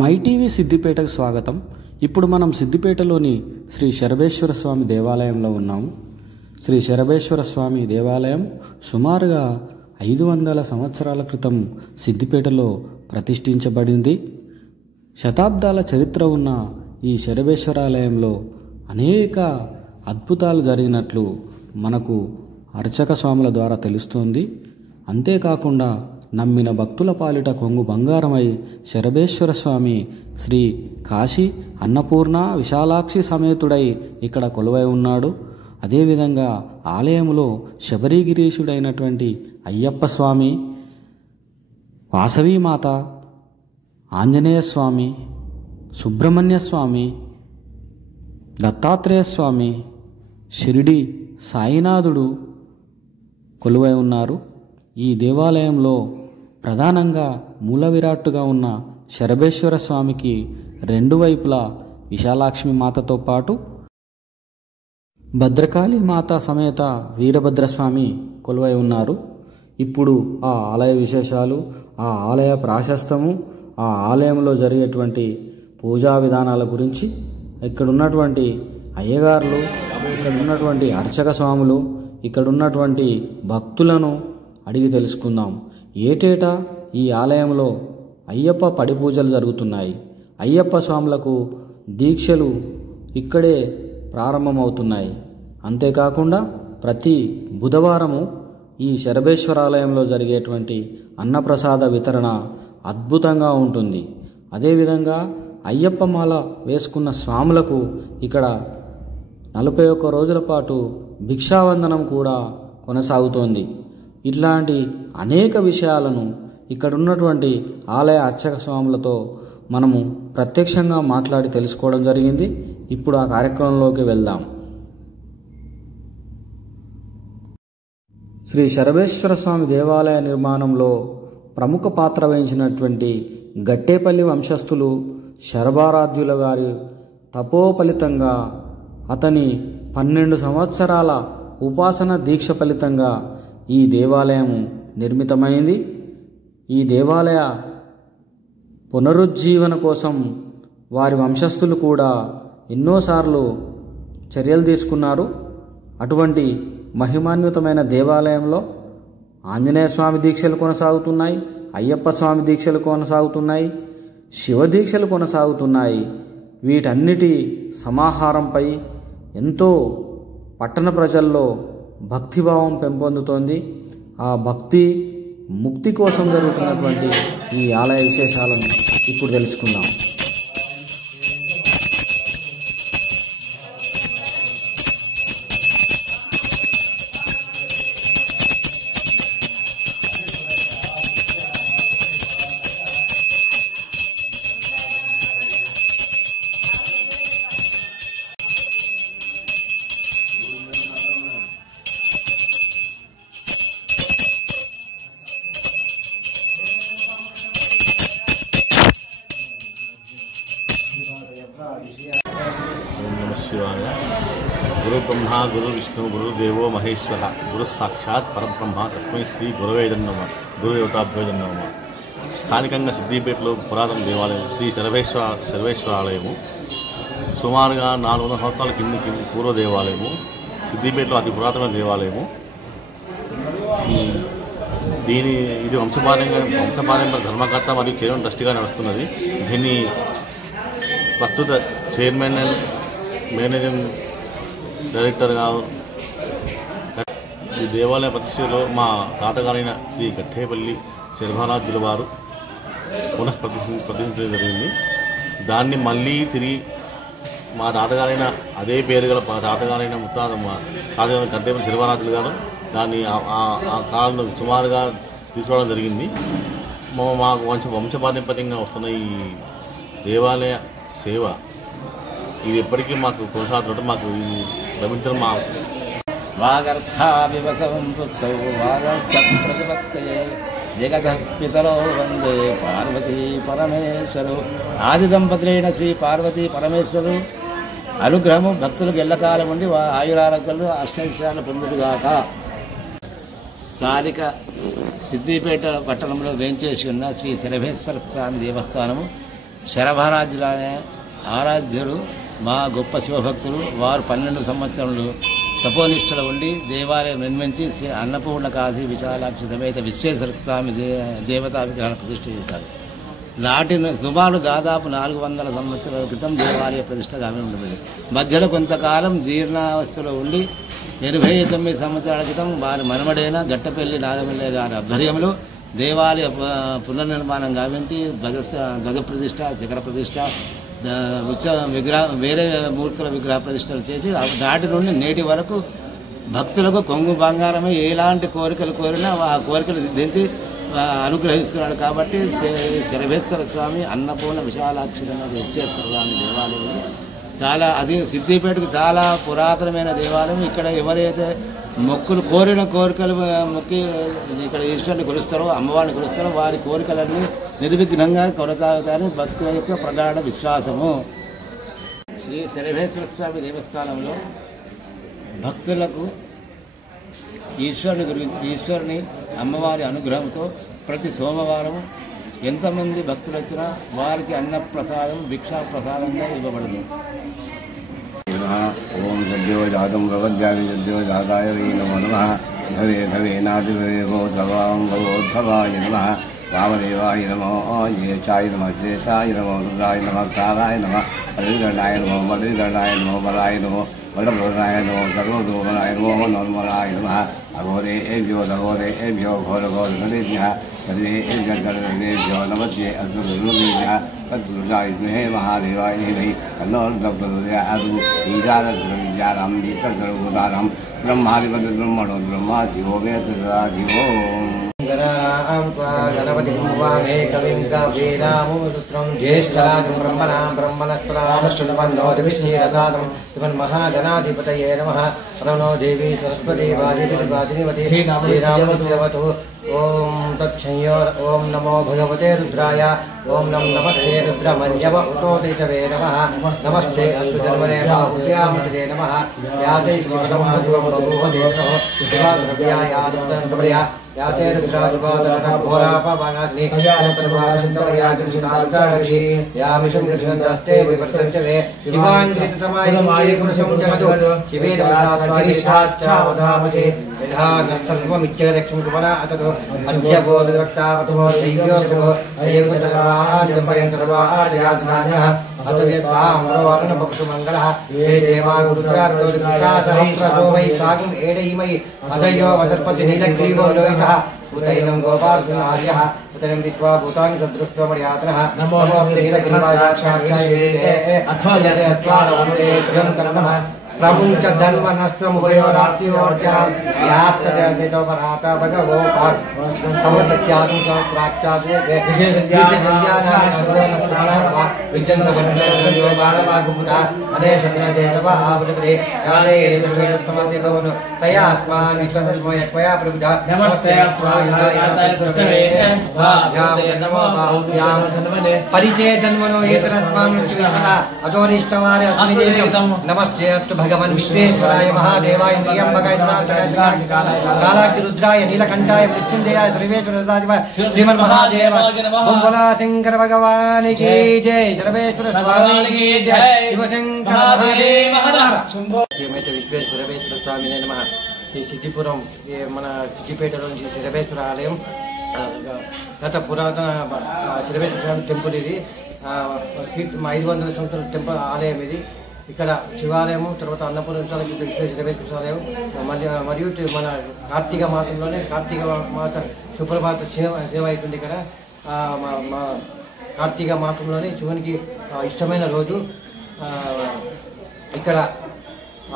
My TV సిద్దిపేటకు స్వాగతం. ఇప్పుడు మనం సిద్దిపేటలోని శ్రీ శరభేశ్వర స్వామి దేవాలయంలో ఉన్నాము. శ్రీ శరభేశ్వర స్వామి దేవాలయం సుమారుగా 500 సంవత్సరాల క్రితం సిద్దిపేటలో ప్రతిష్ఠించబడింది. శతాబ్దాల చరిత్ర ఉన్న ఈ శరభేశ్వరాలయంలో అనేక అద్భుతాలు జరిగినట్లు మనకు అర్చక స్వాముల ద్వారా తెలుస్తోంది. అంతేకాకుండా నమ్మిన భక్తుల పాలిట కొంగు బంగారమై శరభేశ్వర స్వామి శ్రీ కాశీ అన్నపూర్ణ విశాలాక్షి సమేతుడై ఇక్కడ కొలువై ఉన్నాడు. అదేవిధంగా ఆలయంలో శబరిగిరీషుడైనటువంటి అయ్యప్ప స్వామి, వాసవీమాత, ఆంజనేయ స్వామి, సుబ్రహ్మణ్య స్వామి, దత్తాత్రేయ స్వామి, షిరిడి సాయినాథుడు కొలువై ఉన్నారు. ఈ దేవాలయంలో ప్రధానంగా మూల విరాట్టుగా ఉన్న శరభేశ్వర స్వామికి రెండు వైపులా విశాలాక్ష్మి మాతతో పాటు భద్రకాళి మాత సమేత వీరభద్రస్వామి కొలువై ఉన్నారు. ఇప్పుడు ఆ ఆలయ విశేషాలు, ఆ ఆలయ ప్రాశస్తము, ఆ ఆలయంలో జరిగేటువంటి పూజా విధానాల గురించి ఇక్కడ ఉన్నటువంటి అయ్యగారులు, ఇక్కడ ఉన్నటువంటి అర్చక స్వాములు, ఇక్కడ ఉన్నటువంటి భక్తులను అడిగి తెలుసుకుందాం. ఏటేటా ఈ ఆలయంలో అయ్యప్ప పడి పూజలు జరుగుతున్నాయి. అయ్యప్ప స్వాములకు దీక్షలు ఇక్కడే ప్రారంభమవుతున్నాయి. అంతేకాకుండా ప్రతి బుధవారము ఈ శరభేశ్వరాలయంలో జరిగేటువంటి అన్నప్రసాద వితరణ అద్భుతంగా ఉంటుంది. అదేవిధంగా అయ్యప్ప మాల వేసుకున్న స్వాములకు ఇక్కడ 41 రోజుల పాటు భిక్షావందనం కూడా కొనసాగుతోంది. ఇట్లాంటి అనేక విషయాలను ఇక్కడున్నటువంటి ఆలయ అర్చక స్వాములతో మనము ప్రత్యక్షంగా మాట్లాడి తెలుసుకోవడం జరిగింది. ఇప్పుడు ఆ కార్యక్రమంలోకి వెళ్దాం. శ్రీ శరభేశ్వర స్వామి దేవాలయ నిర్మాణంలో ప్రముఖ పాత్ర వహించినటువంటి గట్టేపల్లి వంశస్థులు శరభారాధ్యుల గారి తపోఫలితంగా, అతని 12 సంవత్సరాల ఉపాసన దీక్ష ఫలితంగా ఈ దేవాలయం నిర్మితమైంది. ఈ దేవాలయ పునరుజ్జీవన కోసం వారి వంశస్థులు కూడా ఎన్నోసార్లు చర్యలు తీసుకున్నారు. అటువంటి మహిమాన్వితమైన దేవాలయంలో ఆంజనేయ స్వామి దీక్షలు కొనసాగుతున్నాయి, అయ్యప్ప స్వామి దీక్షలు కొనసాగుతున్నాయి, శివ దీక్షలు కొనసాగుతున్నాయి. వీటన్నిటి సమాహారంపై ఎంతో పట్టణ ప్రజల్లో భక్తిభావం పెంపొందుతోంది. ఆ భక్తి ముక్తి కోసం జరుగుతున్నటువంటి ఈ ఆలయ విశేషాలను ఇప్పుడు తెలుసుకుందాం. గురు బ్రహ్మ గురు విష్ణు గురుదేవో మహేశ్వర గురు సాక్షాత్ పరబ్రహ్మ తస్మై శ్రీ గురవేద నమః గురుదేవతాభ్యో నమః. స్థానికంగా సిద్దిపేటలో పురాతన దేవాలయం శ్రీ శరభేశ్వర ఆలయము సుమారుగా 400 సంవత్సరాల కిందికి పూర్వ దేవాలయము. సిద్దిపేటలో అతి పురాతన దేవాలయము. ఇది వంశపారంపర్య ధర్మకర్త మరియు చైర్మన్ ట్రస్టీగా నడుస్తున్నది. దీన్ని ప్రస్తుత చైర్మన్ అండ్ మేనేజింగ్ డైరెక్టర్గా ఈ దేవాలయ ప్రతిష్టలో మా తాతగారైన శ్రీ గట్టేపల్లి శరభారాధ్యుల వారు ప్రతిష్ఠించడం జరిగింది. దాన్ని మళ్ళీ తిరిగి మా తాతగారైన అదే పేరు గల మా తాతగారైన తాతగారైన గట్టేపల్లి శరభారాధ్యులు గారు దాన్ని ఆ కాలంలో సుమారుగా తీసుకోవడం జరిగింది. మా వంశపారంపర్యంగా వస్తున్న ఈ దేవాలయ సేవ ఇది ఎప్పటికీ మాకు కొనసాగుతుంటే మాకు ఇది లభించడం మా వాగర్థావివసం వృత్తౌ వాగర్థ ప్రతిపత్తయే జగతః పితరౌ వందే పార్వతీ పరమేశ్వరు. ఆది దంపతులైన శ్రీ పార్వతీ పరమేశ్వరు అనుగ్రహము భక్తులకు ఎల్లకాలం ఉండి ఆయురారోగ్యాలు అష్టైశ్వర్యాలు పొందుడుగాక. స్థానిక సిద్దిపేట పట్టణంలో వేంచేసి ఉన్న శ్రీ శరభేశ్వర స్వామి దేవస్థానము శరభారాధ్యులనే ఆరాధ్యుడు మా గొప్ప శివభక్తులు. వారు 12 సంవత్సరములు తపోనిష్టలు ఉండి దేవాలయం నిర్మించి శ్రీ అన్నపూర్ణ కాశీ విశాలాక్షి సమేత విశ్వేశ్వర స్వామి దేవతా విగ్రహాన్ని ప్రతిష్ఠ చేశారు. సుమారు దాదాపు 400 సంవత్సరాల క్రితం దేవాలయ ప్రతిష్ట ఉండబడింది. మధ్యలో కొంతకాలం జీర్ణావస్థలో ఉండి 89 సంవత్సరాల క్రితం వారి మనమడైన గట్టపల్లి నాగమల్లె గారి ఆధ్వర్యంలో దేవాలయ పునర్నిర్మాణం గావించి ధ్వజ ప్రతిష్ట, శిఖర ప్రతిష్ట, వేరే మూర్తుల విగ్రహ ప్రతిష్టలు చేసి నాటి నుండి నేటి వరకు భక్తులకు కొంగు బంగారమే ఎలాంటి కోరికలు కోరినా ఆ కోరికలు సిద్ధించి అనుగ్రహిస్తున్నాడు. కాబట్టి శరభేశ్వర స్వామి అన్నపూర్ణ విశాలాక్షి విశ్వేశ్వర స్వామి దేవాలయం చాలా అది సిద్దిపేటకు చాలా పురాతనమైన దేవాలయం. ఇక్కడ ఎవరైతే మొక్కులు కోరిన కోరికలు మొక్కి ఇక్కడ ఈశ్వరుని కొలుస్తారో, అమ్మవారిని కొలుస్తారో వారి కోరికలన్నీ నిర్విఘ్నంగా కొనసాగుతాయని భక్తుల యొక్క ప్రగాఢ విశ్వాసము. శ్రీ శరభేశ్వర స్వామి దేవస్థానంలో భక్తులకు ఈశ్వరుని అమ్మవారి అనుగ్రహంతో ప్రతి సోమవారం ఎంతమంది భక్తులు వచ్చినా వారికి అన్నప్రసాదం భిక్షా ప్రసాదంగా ఇవ్వబడదు. ఓం సద్యో జాతం ప్రపద్యామి సద్యో జాతాయ నమో నమః. భవే భవే నాదిభవోద్భవాయ నమః. వామదేవాయ నమో యేషాయ నమః శేషాయ నమో రుద్రాయ నమః తారాయ నమః బలిగణాయ నమో బలిగణాయ నమో బలాయ నమో బలప్రదాయ నమో సర్వోదోమనాయ నమో నర్మలాయ నమః. అఘోరేభ్యో దఘోరేభ్యో ఘోరఘోరగణేభ్యः సర్వేభ్యో నమస్తే అస్మద్గురుభ్యः తద్గురుజాయ విద్మహే మహాదేవాయ ధీమహి తన్నో ప్రచోదయాత్. ఈశానసర్వవిద్యానాం ఈశ్వరసర్వభూతానాం బ్రహ్మాధిపతిర్బ్రహ్మణో బ్రహ్మ శివో మే సదాశివో. గణపతి వామే కవిం కవీనామూత్రం జ్యేష్ఠరాజం బ్రహ్మణాం బ్రహ్మణస్పదామశ్రుతమన్నోతివిష్ణీరదాతం శ్రీమన్మహాగణాధిపతయే నమః. ప్రణో దేవి సరస్వతి వాదివాదినివతి శ్రీరామవతు. ఓం తత్సంయో. ఓం నమో భగవతే రుద్రాయ. ఓం నమస్తే రుద్రమన్యవ ఉతోదితవే నమః. నమస్తే అస్తు జన్మనే బాహువ్యామతే నమః. యాదై శివసంహదివం బభూవదేవో శివాద్రవ్యాయాదుప్తన్ప్రయ యాతే రుద్రాదిపాదఘోరాపవనాగ్ని సర్వాసింతమయాగ్నిషి యామిషం కృష్ణందస్తే వివర్తంచవే శివాంగ్రితమాయ పురుషం జగదు శివేదవదాత్మాదిష్టాచ్చావధామసే విధానసర్వమిత్యదక్షం కుమరా అతతో అధ్యబోధవక్తావతమో దైవ్యోతమో అయ్యగుతర్వాహార్యంతర్వాహార్యాధనాన్యః అతవ్యత్వామరోవరణభక్షుమంగళः ఏ దేవాగురుద్రార్తోదికాసహస్రతో వై సాగం ఏడైమై అతయో వదర్పతి నీలగ్రీవో లోహితః ఉతైనం గోపార్జునార్యః ఉతైనం దిత్వా భూతాని సదృష్టమర్యాతనః నమో నీలగ్రీవాచార్యాయ అథోయత్వారవస్తే ప్రియం కర్మః ప్రముంచ ధన్వనష్టముభయోరార్తియోర్జాం యాస్తతో పరాత భగవో సమతత్యాగం సమప్రాచ్యాదే విజంగమన్యో బాలవాగుముద అనే సందేశవ ఆపులపదే యాదే దుర్గస్తమదేవను తయాస్మాన్ విశ్వసమయక్వయా ప్రబుద్ధ నమస్తే నమో బాహుభ్యాం పరిచయ జన్మనో ఏతరత్మాన్ అతోరిష్టవారే నమస్తే అస్తు భగవన్ విశ్వేశ్వరాయ మహాదేవాయ త్రియంబకాయ రుద్రాయ నీలకంఠాయ మృత్యుంజయాయ త్రివేశ్వరాధిప శ్రీమన్ మహాదేవ బొంబలా శంకర భగవానికి జై సర్వేశ్వర స్వామికి జై శివశంకర మహాదేవ శ్రీమైతే విశ్వేశ్వరేశ్వర స్వామినే నమః. ఈ సిద్ధిపురం మన సిద్దిపేటలో శిరవేశ్వర ఆలయం గత పురాతన శిరవేశ్వర స్వామి టెంపుల్. ఇది 500 సంవత్సరాల టెంపుల్ ఆలయం. ఇది ఇక్కడ శివాలయము, తర్వాత అన్నపూర్ణ శిరవేశ్వర ఆలయం, మరియు మన కార్తీక మాసంలోనే కార్తీక మాస సుప్రభాత సేవ అవుతుంది ఇక్కడ. కార్తీక మాసంలోనే శివునికి ఇష్టమైన రోజు. ఇక్కడ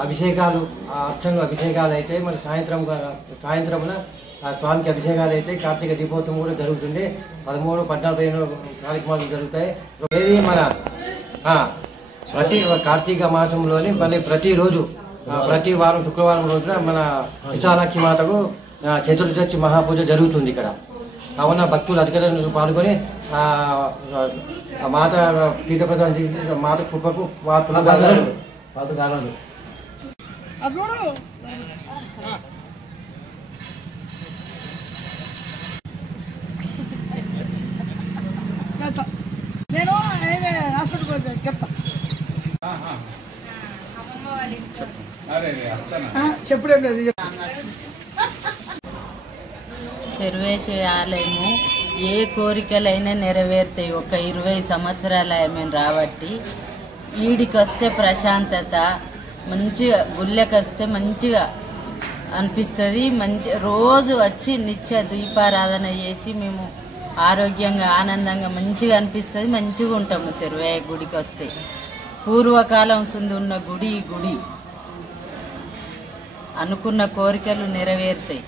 అభిషేకాలు, అర్చనలు అభిషేకాలు అయితే మరి సాయంత్రమున స్వామికి అభిషేకాలు అయితే కార్తీక దీపోత్సవం కూడా జరుగుతుంది. 13, 14 కార్యక్రమాలు జరుగుతాయి. మన ప్రతి కార్తీక మాసంలోని మళ్ళీ ప్రతిరోజు ప్రతి వారం శుక్రవారం రోజున మన విశాలాక్షి మాతకు చతుర్దశి మహాపూజ జరుగుతుంది ఇక్కడ. కావున భక్తులు అధికారులు పాల్గొని మాత తీర్థప్రసాదం మాత కృపకు పాతుగాలరు. నేను చెప్పుడే లేదు. సర్వేశ్వర ఆలయము ఏ కోరికలైనా నెరవేరుతాయి. ఒక 20 సంవత్సరాల మేము రాబట్టి ఈడికి వస్తే ప్రశాంతత, మంచిగా గుళ్ళకి వస్తే మంచిగా అనిపిస్తుంది. రోజు వచ్చి నిత్య దీపారాధన చేసి మేము ఆరోగ్యంగా ఆనందంగా మంచిగా అనిపిస్తుంది. మంచిగా ఉంటాము సర్వేయ గుడికి వస్తే. పూర్వకాలం సుంది ఉన్న గుడి ఈ గుడి. అనుకున్న కోరికలు నెరవేరుతాయి.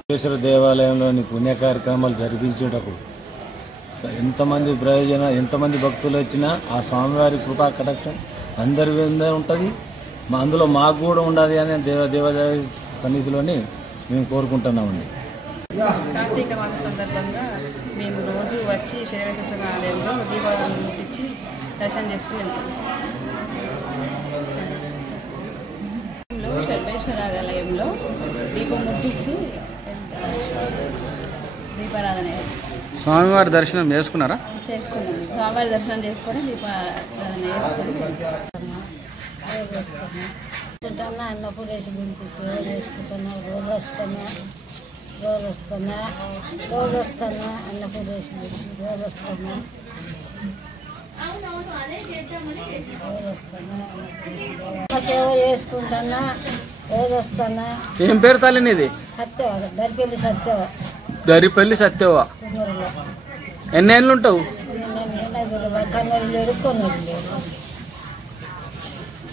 సర్వేశ్వర దేవాలయంలోని పుణ్య కార్యక్రమాలు జరిపించేటకు ఎంతమంది భక్తులు వచ్చినా ఆ స్వామివారి కృపా కటాక్షం అందరి మీద ఉంటుంది. అందులో మాకు కూడా ఉండాలి అనే దేవాలయ సన్నిధిలోని మేము కోరుకుంటున్నామండి. కార్తీక మాస సందర్భంగా మేము రోజు వచ్చి శైవేశ్వర ఆలయంలో దీపావళి ముట్టించి దర్శనం చేసుకుని వెళ్తాం. సర్వేశ్వర ఆలయంలో దీపం ముట్టించి దీపారాధన స్వామివారి దర్శనం చేసుకున్నారా? చేసుకున్నాం. స్వామివారి దర్శనం చేసుకొని దీపారాధన చేసుకొని అన్నపూరేసి గురించి చేసుకుంటున్నా. రోజు వస్తున్నా అన్నపూరేసి గురించి రోజు వస్తున్నా. సేవ చేసుకుంటున్నా. రోజు వస్తున్నా. ఏం పేరు తల్లి నీది? సత్యవ, దరిపల్లి సత్యవ. దరిపల్లి సత్యవ. ఎన్నేళ్ళు ఉంటావు? కన్నూరు లేరు, కొన్నూరు లేరు.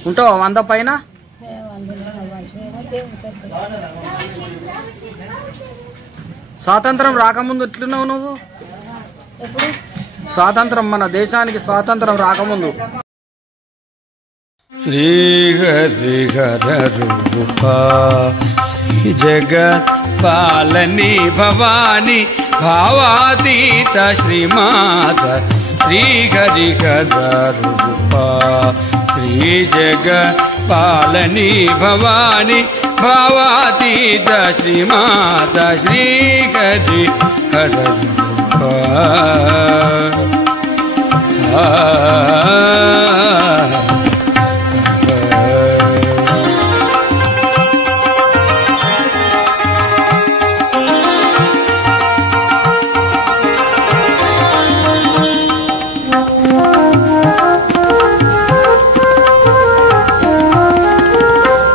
ఉంటావా 100 పైన? స్వాతంత్రం రాకముందు ఎట్లున్నావు నువ్వు? స్వాతంత్రం, మన దేశానికి స్వాతంత్రం రాకముందు. శ్రీహరిహర రూపా శ్రీ జగత్ పాలని భవాని భావాతీత శ్రీమాత శ్రీహరిహర రూపా శ్రీ జగత్ పాలని భవాని భావాతీత శ్రీమాత శ్రీహరిహర రూపా.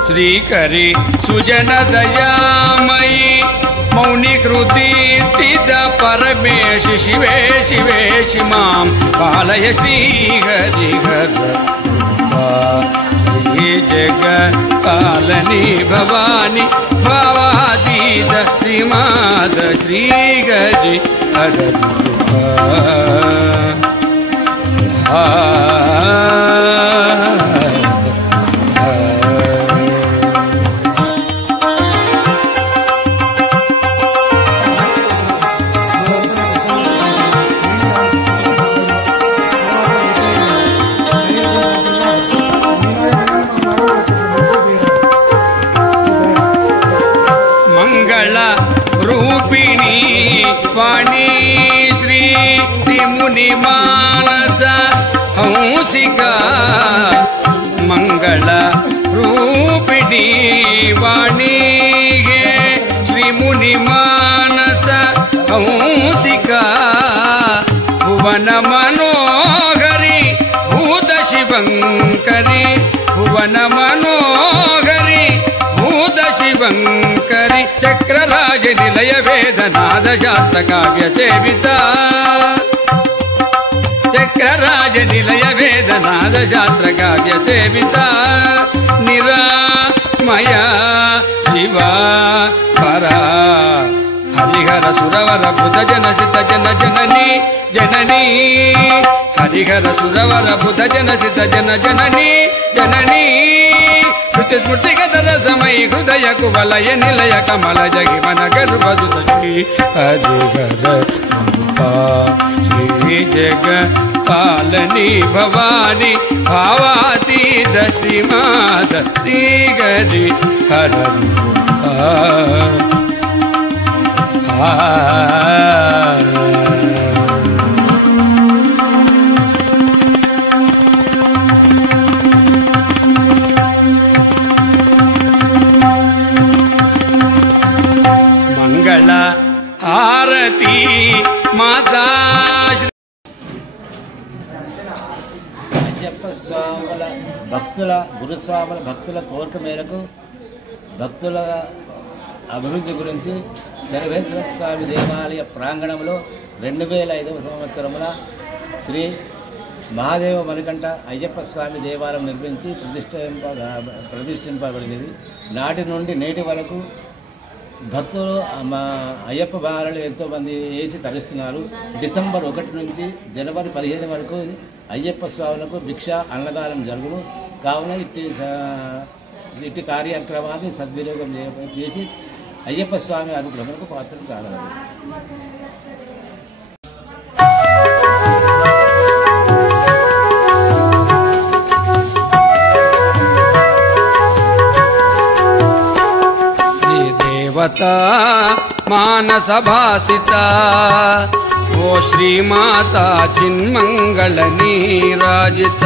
శ్రీకరి సుజన దయామయి మౌని కృతి స్థిత పరమేశి శివే శివేశి మాం పాలయ శ్రీహరిహర శ్రీ జగత్ పాలని భవాని భావాతీత శ్రీమాత శ్రీహరి హర. వాణి శ్రీ ముని మానస హంసిక మంగళ రూపిణి వాణి శ్రీ ముని మానస హంసిక భువన మనోహరి భూత శివంకరి భువన మనోహరి భూత శివంకరి చక్రరాజ నిలయ వేదనాద శాస్త్ర కావ్య సేవిత చక్రరాజ నిలయ వేదనాద శాస్త్ర కావ్య సేవిత నిరామయ శివ పరా హరిహర సురవర బుధ జన సిత జన జనని జనని హరిహర సురవర బుధ జన సిత జన జనని జనని స్మృతిగత రసమై హృదయ కువలయ నిలయ కమల జగిమన గర్భదుత శ్రీ హరిహర శ్రీ జగ పాలని భవాని భావాతీత శ్రీమాత శ్రీహరి హర. అయ్యప్ప స్వాముల గురుస్వాముల భక్తుల కోరిక మేరకు భక్తుల అభివృద్ధి గురించి శరభేశ్వర స్వామి దేవాలయ ప్రాంగణంలో 2005వ సంవత్సరమున శ్రీ మహాదేవ మణికంఠ అయ్యప్ప స్వామి దేవాలయం నిర్మించి ప్రతిష్ఠింపబడినది. నాటి నుండి నేటి వరకు భక్తులు మా అయ్యప్ప బాలలు ఎంతోమంది వేసి తరిస్తున్నారు. డిసెంబర్ 1 నుంచి జనవరి 15 వరకు అయ్యప్ప స్వాములకు భిక్ష అన్నదానం జరుగును. కావున ఇట్టి కార్యక్రమాన్ని సద్వినియోగం చేసి అయ్యప్ప స్వామి అనుగ్రహంకు పాత్రలు కాగలరు. దేవతా మానస భాసిత ఓ శ్రీమాత చిన్మంగళ నీరాజిత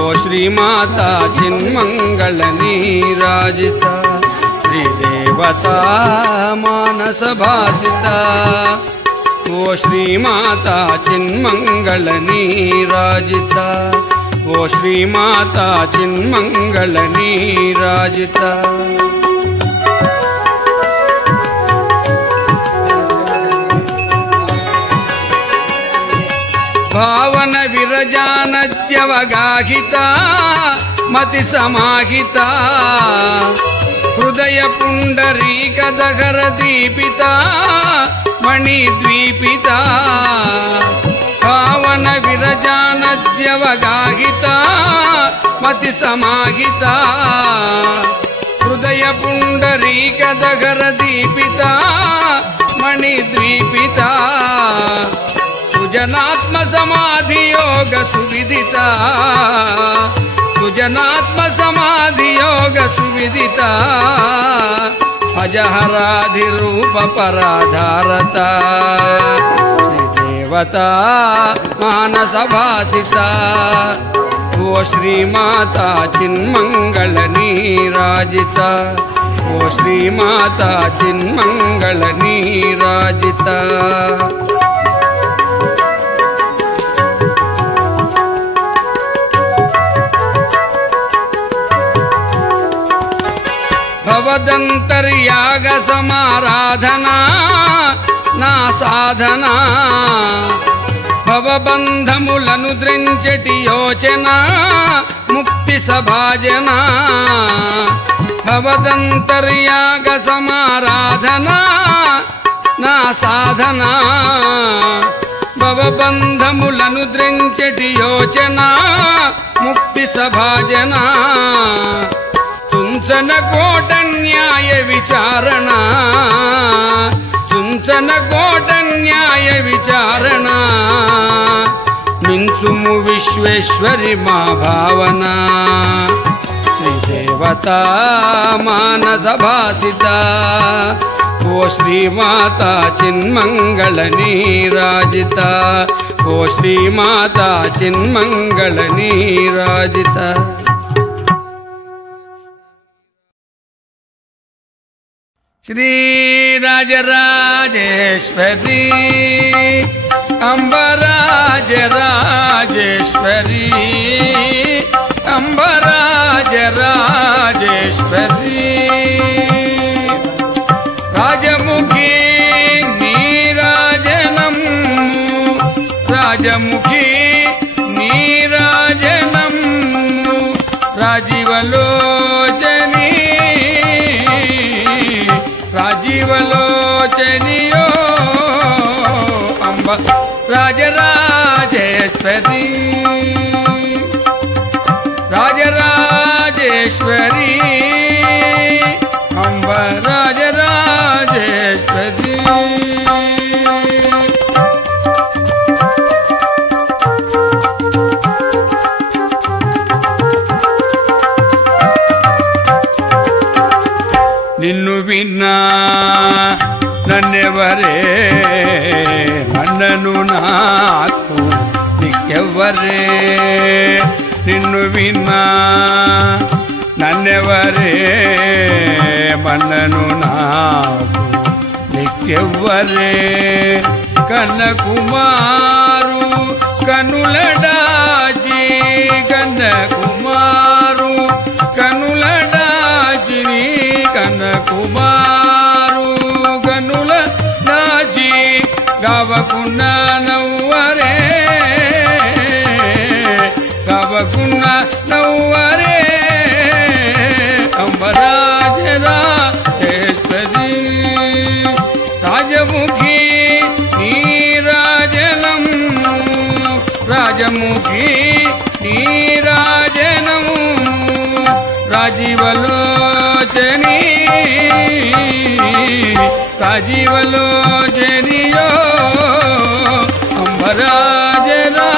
ఓ శ్రీమాత చిన్మంగళ నీరాజిత శ్రీదేవతా మానస భాసిత ఓ శ్రీమాత చిన్మంగళ నీరాజిత ఓ శ్రీమాత చిన్మంగళ నీరాజిత భావన విరజానత్యవగాహిత మతి సమాహిత హృదయ పుండరీక దగర దీపిత మణిద్వీపిత భావన విరజానత్యవగాహిత మతి సమాహిత హృదయ పుండరీక దగర దీపిత మణిద్వీపిత సుజనాత్మ సమాధి యోగ సువిదిత సుజనాత్మ సమాధి యోగ సువిదిత అజహరాధి రూప పరాధారత శ్రీదేవతా మానస భాసిత ఓ శ్రీమాత చిన్మంగళ నీరాజిత ఓ శ్రీమాత చిన్మంగళ నీరాజిత భవదంతర్యాగ సమారాధనా నా సాధన భవబంధములను ద్రించటి యోచన ముక్తి సభాజన భవదంతర్యాగ సమారాధనా నా సాధన భవబంధములను ద్రించటి యోచన ముక్తి సభాజన తుంచన కోట న్యాయ విచారణ తుంచన కోట న్యాయ విచారణ మించుము విశ్వేశ్వరి మా భావన శ్రీదేవతా మానస భాసిత ఓ శ్రీమాత చిన్మంగళ నీరాజిత ఓ శ్రీమాత చిన్మంగళ నీరాజిత श्रीराजराजेश्वरी अम्बराजराजेश्वरी अम्बराजराजेश्वरी राजमुखी नीराजनम् राजमुखी नीराजनम् राजीवलोचनी राजीवलोचनियो अम्ब राजराजेश्वरी राजराजेश्वरी अम्ब राजराजेश्वरी నిన్ను విన్నా నన్నెవరే మన్నను నాకు దిక్కెవ్వరే నిన్ను విన్నా నన్నెవరే మన్నను నాకు దిక్కెవ్వరే కన్న కుమారు కనులడాచి కుమారు కనుల దాచిని కనకుమారు కనుల దాచి గవకున్న నవ్వరే గవకున్న నవ్వరే అంబరాజరాజేశ్వరి రాజముఖి నీరాజనము రాజముఖి నీరాజనము రాజీవలోచని రాజీవలోచనియో అంబరాజరాజేశ్వరి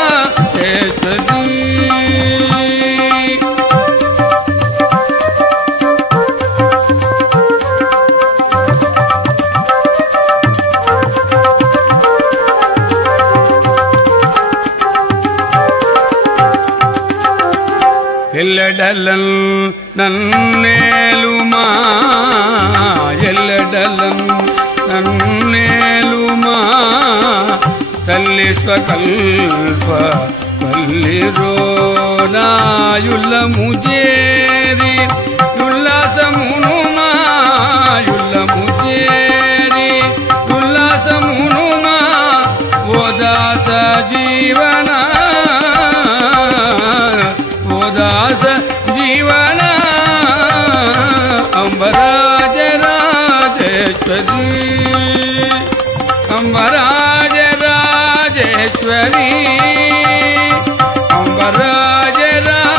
ఎల్లడలన్ నన్నేలుమా ఎల్లడలన్ నన్నేలుమా తల్లి స్వకల్ప పల్లిరో నాయుల్లము చేరి ఉల్లాసమునుమా యుల్లము చేరి ఉల్లాసమునుమా ఓదాస జీవన ఓదాస జీవన అంబరాజరాజేశ్వరి అంబరాజరాజేశ్వరి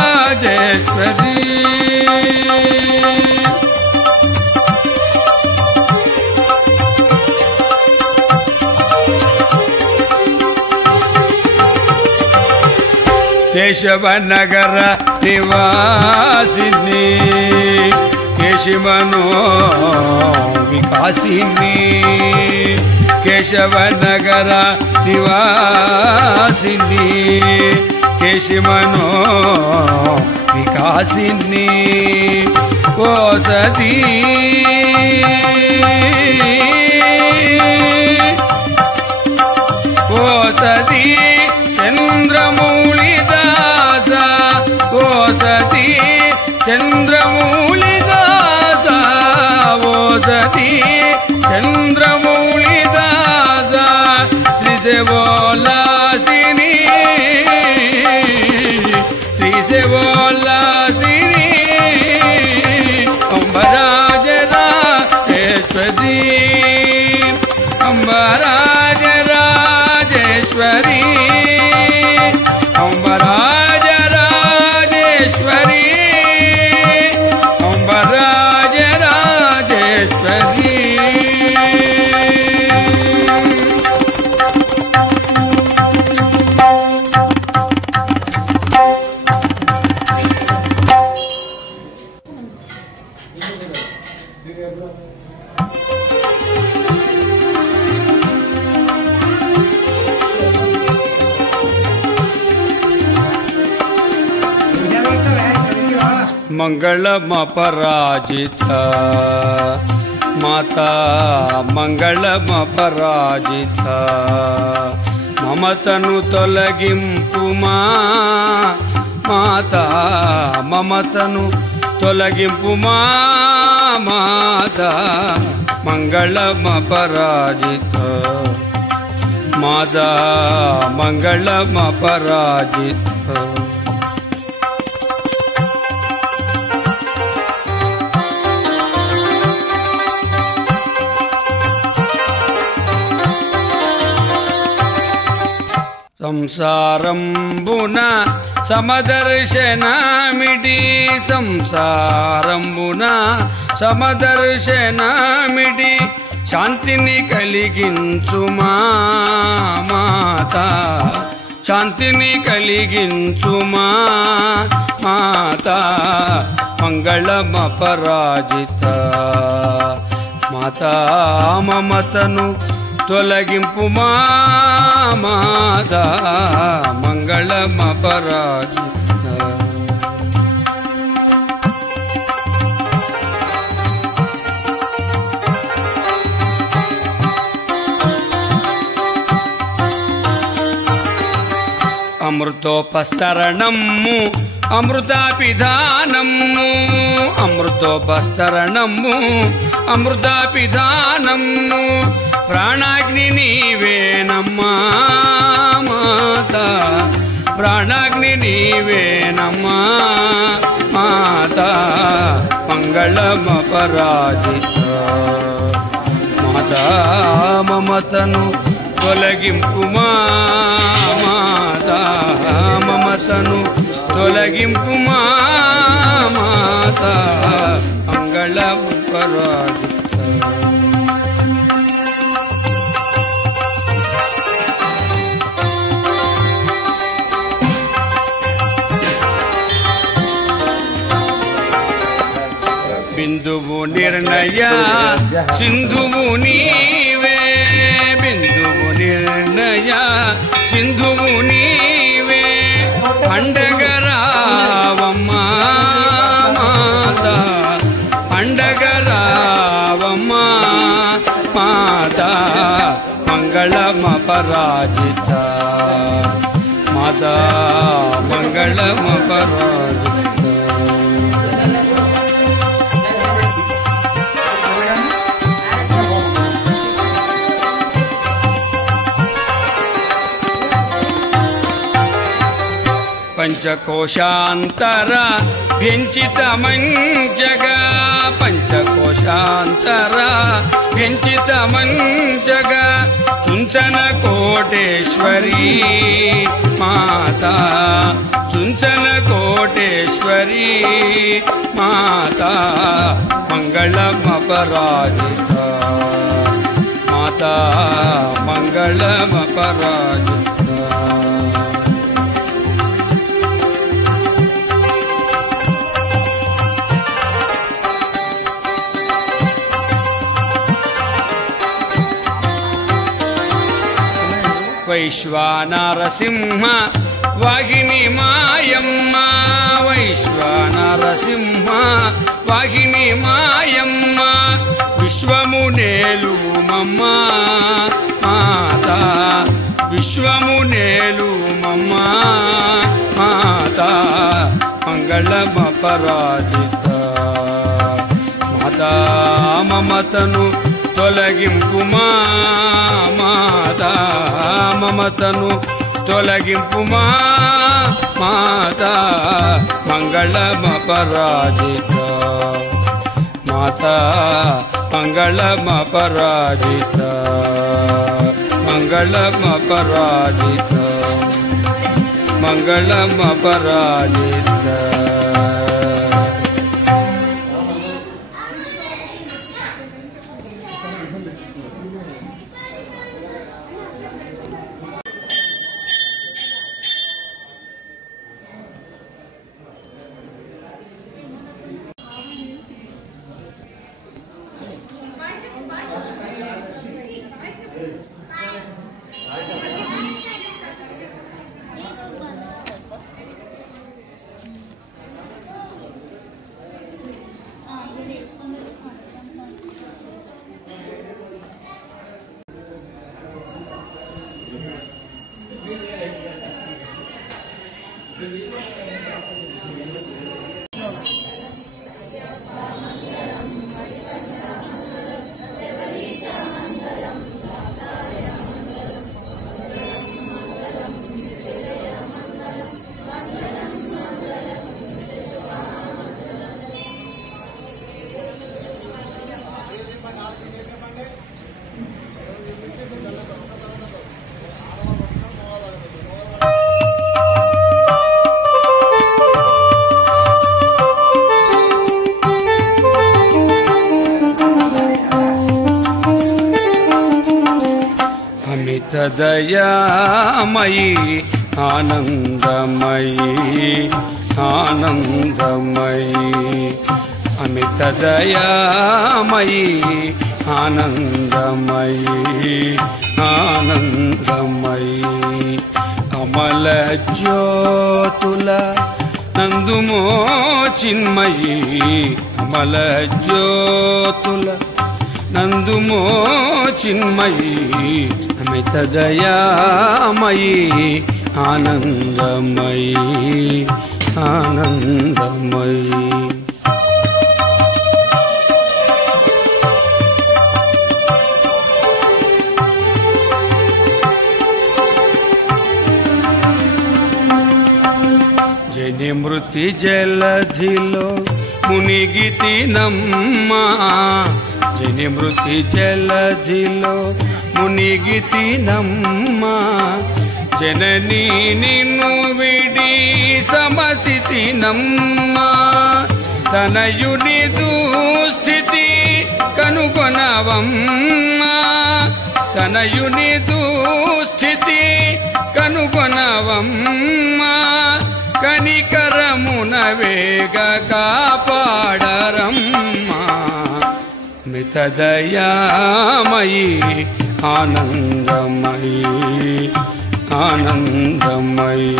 అంబరాజరాజేశ్వరి కేశవనగర నివాసిని కేశవనో వికాసిని కేశవనగర నివాసిని కేశవనో వికాసిని ఓ సతీ ఓ సతీ చంద్రమౌళి దాస ఓ సతీ చంద్రమౌళి దాస ఓ సతీ చంద్రమౌళి దాస శ్రీశైవోల్లాసిని శ్రీశైవోల్లాసిని అంబరాజరాజేశ్వరి అంబరాజరాజేశ్వరి అంబరాజరాజేశ్వరి అంబరాజరాజేశ్వరి మంగళమపరాజిత మాతా మంగళమపరాజిత మమతను తొలగింపుమా మాతా మమతను తొలగింపుమా మాతా మంగళమపరాజిత మాతా మంగళమపరాజిత సంసారంబున సమదర్శనమిడి సంసారంబున సమదర్శనమిడి శాంతిని కలిగించుమా మాతా శాంతిని కలిగించుమా మాతా మంగళమపరాజిత మాతా మమతను తొలగింపుమా మాతా మంగళమపరాజిత అమృతోపస్తరణము అమృతాపిధానము అమృతోపస్తరణము అమృతాపిధానము ప్రాణాగ్ని నీవేనమ్మా మాత ప్రాణాగ్ని నీవేనమ్మా మాత మంగళమపరాజిత మాతా మమతను తొలగింపుమా మాతా మమతను తొలగింపుమా మాతా మంగళమపరాజిత బిందువు నిర్ణయ సింధువు నీవే బిందువు నిర్ణయ సింధువు నీవే అండగరావమ్మా మాత అండగరావమ్మా మాత మంగళమపరాజిత మాత మంగళమపరాజిత పంచకోశాంతర వ్యంచితమంజగా పంచకోశాంతర వ్యంచితమంజగా చుంచన కోటేశ్వరీ మాతా చుంచన కోటేశ్వరీ మాతా మంగళమపరాజిత మాతా మంగళమపరాజిత వైశ్వానరసింహ వాహిని మాయమ్మ వైశ్వానరసింహ వాహిని మాయమ్మ విశ్వము నేలుమమ్మ మాతా విశ్వము నేలుమమ్మ మాతా మంగళమపరాజిత మాతా మమతను తొలగింపుమా మాతా మమతను తొలగింపుమా మాతా మంగళమపరాజిత మాతా మంగళమపరాజిత మంగళమపరాజిత మంగళమపరాజిత దయామయీ ఆనందమయీ ఆనందమయీ అమిత దయామయీ ఆనందమయీ ఆనందమయీ అమల జ్యోతుల నందుమో చిన్మయీ అమల జ్యోతుల నందుమో చిన్మయీ అమిత దయామయీ ఆనందమయీ ఆనందమయీ. జని మృతి జలధిలో మునిగితినమ్మా, జని మృతి జలధిలో మునిగితినమ్మా, జననీ నిన్ను విడి సమసితినమ్మా, తనయుని దుస్థితి కనుగొనవమ్మా, తనయుని దుస్థితి కనుగొనవమ్మా, కనికరమున వేగ కాపాడరమ్మా, మితదయామయీ ఆనందమయీ ఆనందమయీ.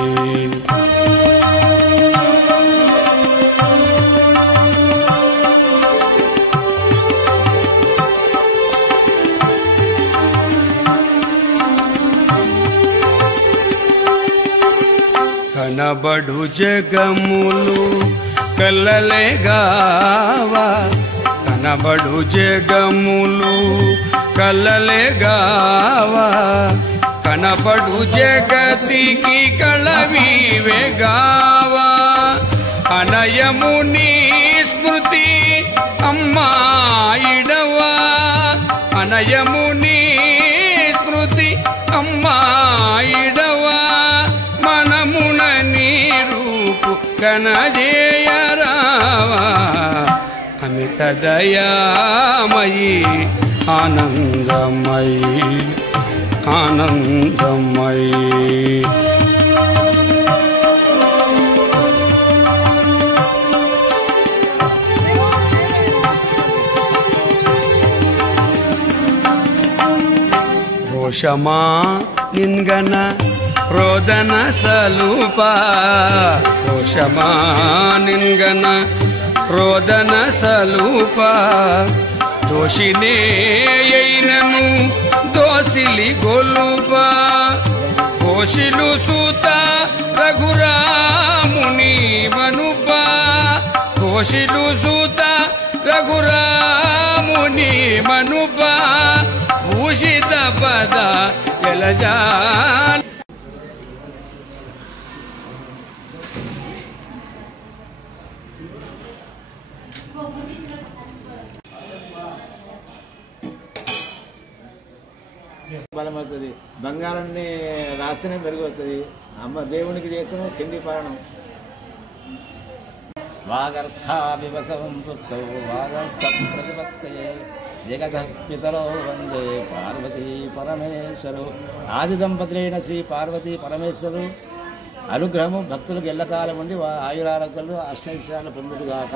కనబడు జగములు కల్లలేగావా, కనబడు జగములు కల్లలేగావా, కనబడు జగతికి కళవివేగావా, అనయము నీ స్మృతి అమ్మాయిడవా, అనయము నీ స్మృతి అమ్మాయిడవా, మనమున నీ రూపు కనజేయరావా, అమిత దయామయీ ఆనందమయీ ఆనందమయీ. రోషమా నిన్గన రోదన సలూప, రోషమా నిన్గన రోదన సలూప, దోషినే అయినను దోసిలి గొలుప, కోశిలు సూత రఘురాముని వనుప, కోశిలు సూత రఘురాముని మనుప, భూషిత పద ఎలజా. బలం అవుతుంది, బంగారాన్ని రాస్తేనే మెరుగు వస్తుంది, అమ్మ దేవునికి చేస్తేనే చండీ పారణం. వాగర్థావివసం పుత్రౌ వాగర్థం ప్రతిపత్తయే జగతః పితరో వందే పార్వతీ పరమేశ్వరు. ఆది దంపతులైన శ్రీ పార్వతీ పరమేశ్వరు అనుగ్రహము భక్తులకు ఎల్లకాలం ఉండి ఆయురారోగ్యాలు అష్టైశ్వర్యాలు పొందుడుగాక.